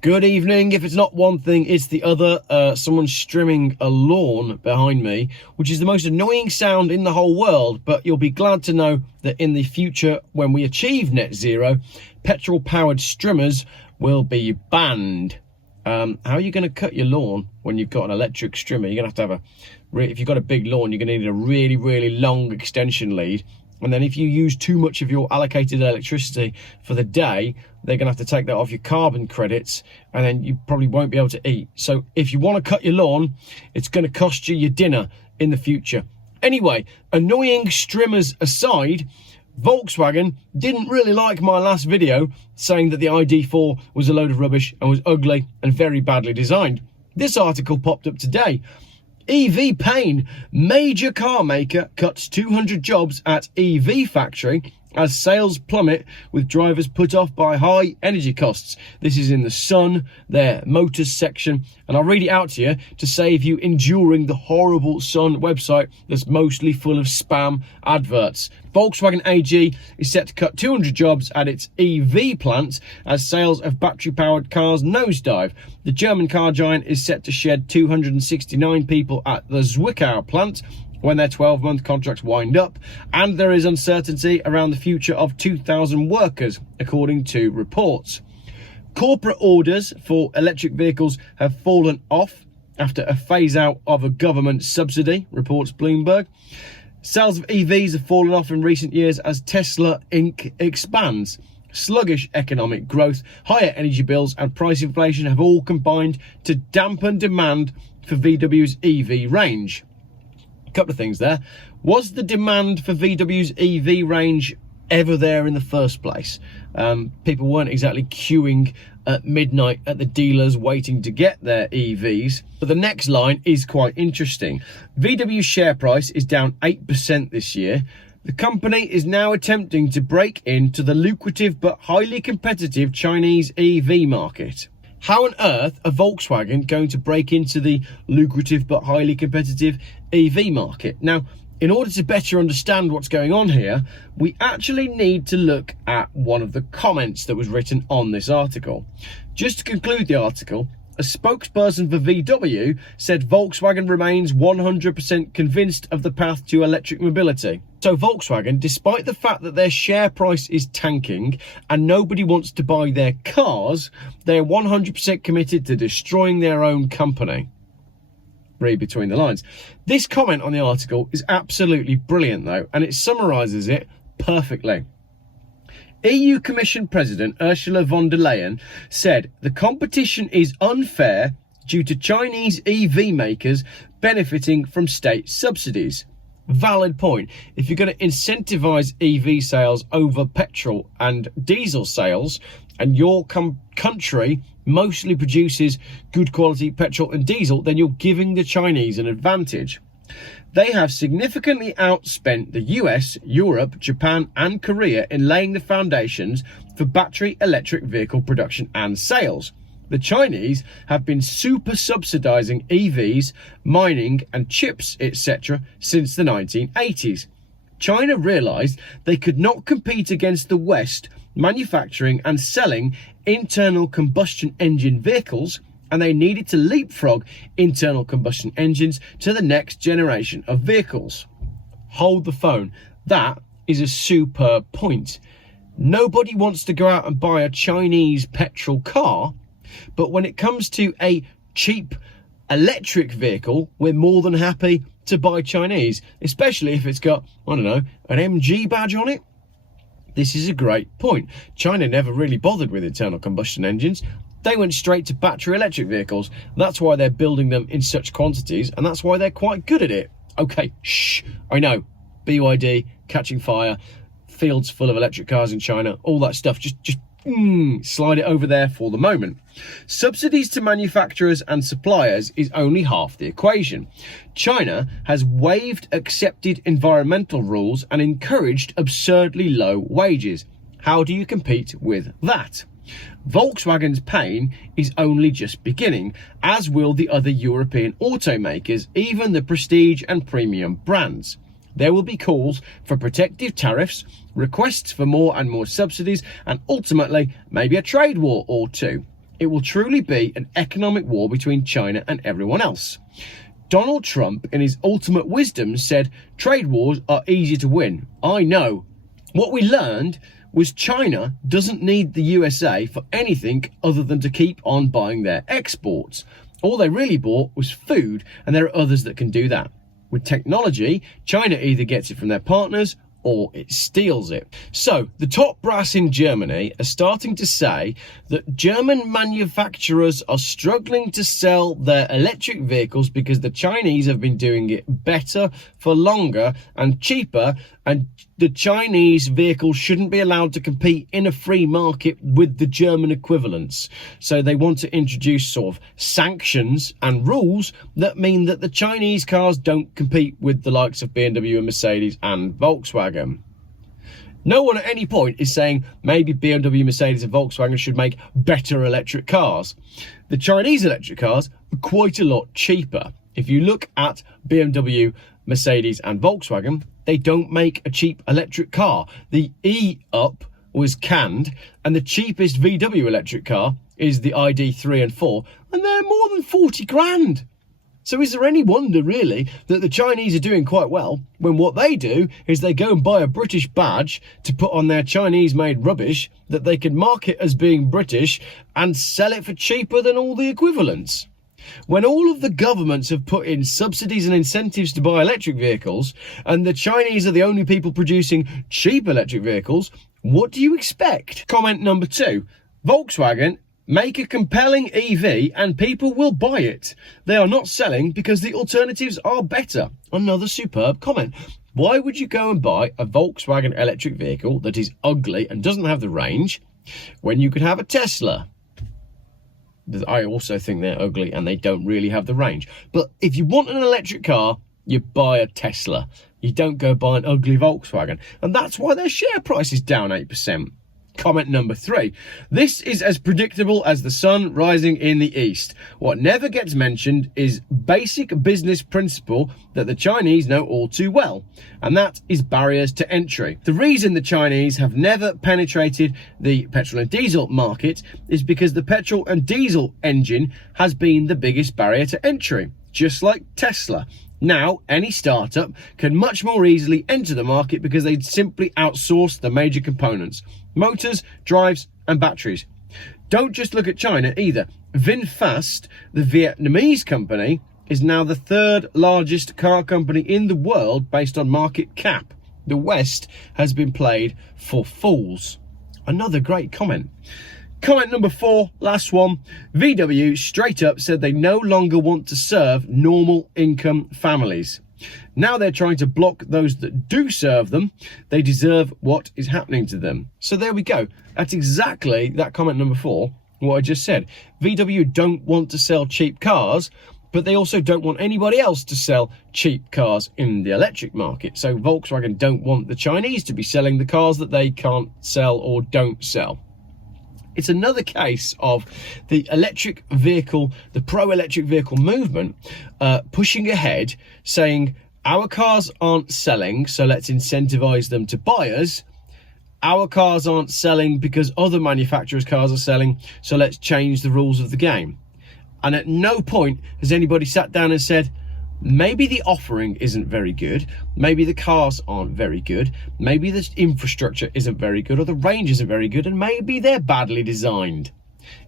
Good evening. If it's not one thing, it's the other. Someone's trimming a lawn behind me, which is the most annoying sound in the whole world. But you'll be glad to know that in the future, when we achieve net zero, petrol-powered trimmers will be banned. How are you going to cut your lawn when you've got an electric trimmer? You're going to have if you've got a big lawn, you're going to need a really, really long extension lead. And then if you use too much of your allocated electricity for the day, they're going to have to take that off your carbon credits, and then you probably won't be able to eat. So if you want to cut your lawn, it's going to cost you your dinner in the future. Anyway, annoying strimmers aside, Volkswagen didn't really like my last video saying that the ID4 was a load of rubbish and was ugly and very badly designed. This article popped up today. EV pain. Major car maker cuts 200 jobs at EV factory as sales plummet with drivers put off by high energy costs. This is in the Sun, their motors section, and I'll read it out to you to save you enduring the horrible Sun website that's mostly full of spam adverts. Volkswagen AG is set to cut 200 jobs at its EV plant as sales of battery-powered cars nosedive. The German car giant is set to shed 269 people at the Zwickau plant when their 12-month contracts wind up, and there is uncertainty around the future of 2,000 workers, according to reports. Corporate orders for electric vehicles have fallen off after a phase-out of a government subsidy, reports Bloomberg. Sales of EVs have fallen off in recent years as Tesla Inc. expands. Sluggish economic growth, higher energy bills and price inflation have all combined to dampen demand for VW's EV range. A couple of things there. Was the demand for VW's EV range ever there in the first place? People weren't exactly queuing at midnight at the dealers waiting to get their EVs. But the next line is quite interesting. VW's share price is down 8% this year. The company is now attempting to break into the lucrative but highly competitive Chinese EV market. How on earth are Volkswagen going to break into the lucrative but highly competitive EV market? Now, in order to better understand what's going on here, we actually need to look at one of the comments that was written on this article. Just to conclude the article, a spokesperson for VW said Volkswagen remains 100% convinced of the path to electric mobility. So Volkswagen, despite the fact that their share price is tanking and nobody wants to buy their cars, they are 100% committed to destroying their own company. Read between the lines. This comment on the article is absolutely brilliant though, and it summarises it perfectly. EU Commission President Ursula von der Leyen said the competition is unfair due to Chinese EV makers benefiting from state subsidies. Valid point. If you're going to incentivize EV sales over petrol and diesel sales, and your country mostly produces good quality petrol and diesel, then you're giving the Chinese an advantage. They have significantly outspent the US, Europe, Japan and Korea in laying the foundations for battery electric vehicle production and sales. The Chinese have been super subsidizing EVs, mining and chips, etc. since the 1980s. China realized they could not compete against the West manufacturing and selling internal combustion engine vehicles, and they needed to leapfrog internal combustion engines to the next generation of vehicles. Hold the phone. That is a superb point. Nobody wants to go out and buy a Chinese petrol car, but when it comes to a cheap electric vehicle, we're more than happy to buy Chinese, especially if it's got, I don't know, an MG badge on it. This is a great point. China never really bothered with internal combustion engines. They went straight to battery electric vehicles. That's why they're building them in such quantities, and that's why they're quite good at it. Okay, shh, I know. BYD, catching fire, fields full of electric cars in China, all that stuff. Just slide it over there for the moment. Subsidies to manufacturers and suppliers is only half the equation. China has waived accepted environmental rules and encouraged absurdly low wages. How do you compete with that? Volkswagen's pain is only just beginning, as will the other European automakers, even the prestige and premium brands. There will be calls for protective tariffs, requests for more and more subsidies, and ultimately maybe a trade war or two. It will truly be an economic war between China and everyone else. Donald Trump, in his ultimate wisdom, said trade wars are easy to win. I know. What we learned was China doesn't need the USA for anything other than to keep on buying their exports. All they really bought was food, and there are others that can do that. With technology, China either gets it from their partners or it steals it. So the top brass in Germany are starting to say that German manufacturers are struggling to sell their electric vehicles because the Chinese have been doing it better for longer and cheaper, and the Chinese vehicles shouldn't be allowed to compete in a free market with the German equivalents. So they want to introduce sort of sanctions and rules that mean that the Chinese cars don't compete with the likes of BMW and Mercedes and Volkswagen. No one at any point is saying maybe BMW, Mercedes and Volkswagen should make better electric cars. The Chinese electric cars are quite a lot cheaper. If you look at BMW, Mercedes and Volkswagen, they don't make a cheap electric car. The E-Up was canned, and the cheapest VW electric car is the ID3 and 4, and they're more than 40 grand. So is there any wonder, really, that the Chinese are doing quite well when what they do is they go and buy a British badge to put on their Chinese-made rubbish that they can market as being British and sell it for cheaper than all the equivalents? When all of the governments have put in subsidies and incentives to buy electric vehicles, and the Chinese are the only people producing cheap electric vehicles, what do you expect? Comment number 2. Volkswagen make a compelling EV and people will buy it. They are not selling because the alternatives are better. Another superb comment. Why would you go and buy a Volkswagen electric vehicle that is ugly and doesn't have the range when you could have a Tesla? I also think they're ugly and they don't really have the range. But if you want an electric car, you buy a Tesla. You don't go buy an ugly Volkswagen. And that's why their share price is down 8%. Comment number 3. This is as predictable as the sun rising in the east. What never gets mentioned is basic business principle that the Chinese know all too well, and that is barriers to entry. The reason the Chinese have never penetrated the petrol and diesel market is because the petrol and diesel engine has been the biggest barrier to entry, just like Tesla. Now, any startup can much more easily enter the market because they simply outsource the major components: motors, drives and batteries. Don't just look at China either. VinFast, the Vietnamese company, is now the 3rd largest car company in the world based on market cap. The West has been played for fools. Another great comment. Comment number 4, last one. VW straight up said they no longer want to serve normal income families. Now they're trying to block those that do serve them. They deserve what is happening to them. So there we go. That's exactly that comment number 4, what I just said. VW don't want to sell cheap cars, but they also don't want anybody else to sell cheap cars in the electric market. So Volkswagen don't want the Chinese to be selling the cars that they can't sell or don't sell. It's another case of the electric vehicle, the pro-electric vehicle movement pushing ahead, saying our cars aren't selling, so let's incentivize them to buy us. Our cars aren't selling because other manufacturers' cars are selling, so let's change the rules of the game. And at no point has anybody sat down and said, maybe the offering isn't very good, maybe the cars aren't very good, maybe the infrastructure isn't very good, or the range isn't very good, and maybe they're badly designed.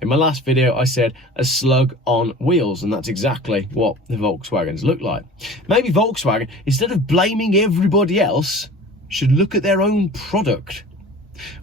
In my last video I said a slug on wheels, and that's exactly what the Volkswagens look like. Maybe Volkswagen, instead of blaming everybody else, should look at their own product.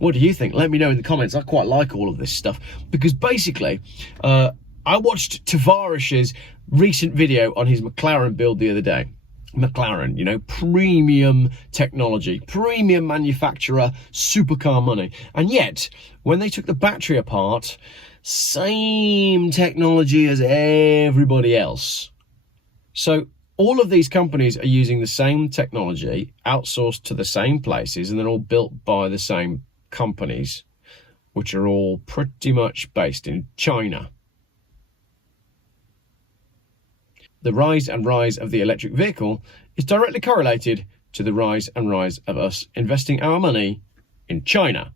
What do you think? Let me know in the comments. I quite like all of this stuff because basically I watched Tavarish's recent video on his McLaren build the other day. McLaren, you know, premium technology, premium manufacturer, supercar money. And yet, when they took the battery apart, same technology as everybody else. So all of these companies are using the same technology, outsourced to the same places, and they're all built by the same companies, which are all pretty much based in China. The rise and rise of the electric vehicle is directly correlated to the rise and rise of us investing our money in China,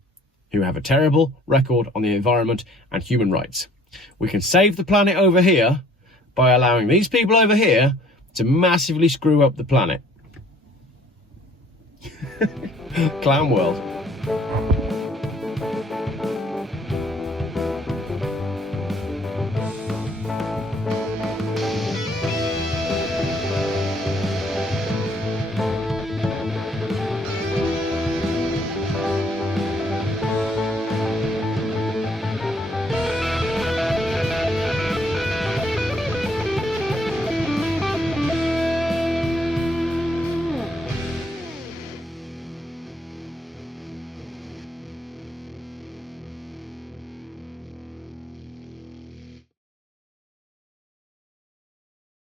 who have a terrible record on the environment and human rights. We can save the planet over here by allowing these people over here to massively screw up the planet. Clown world.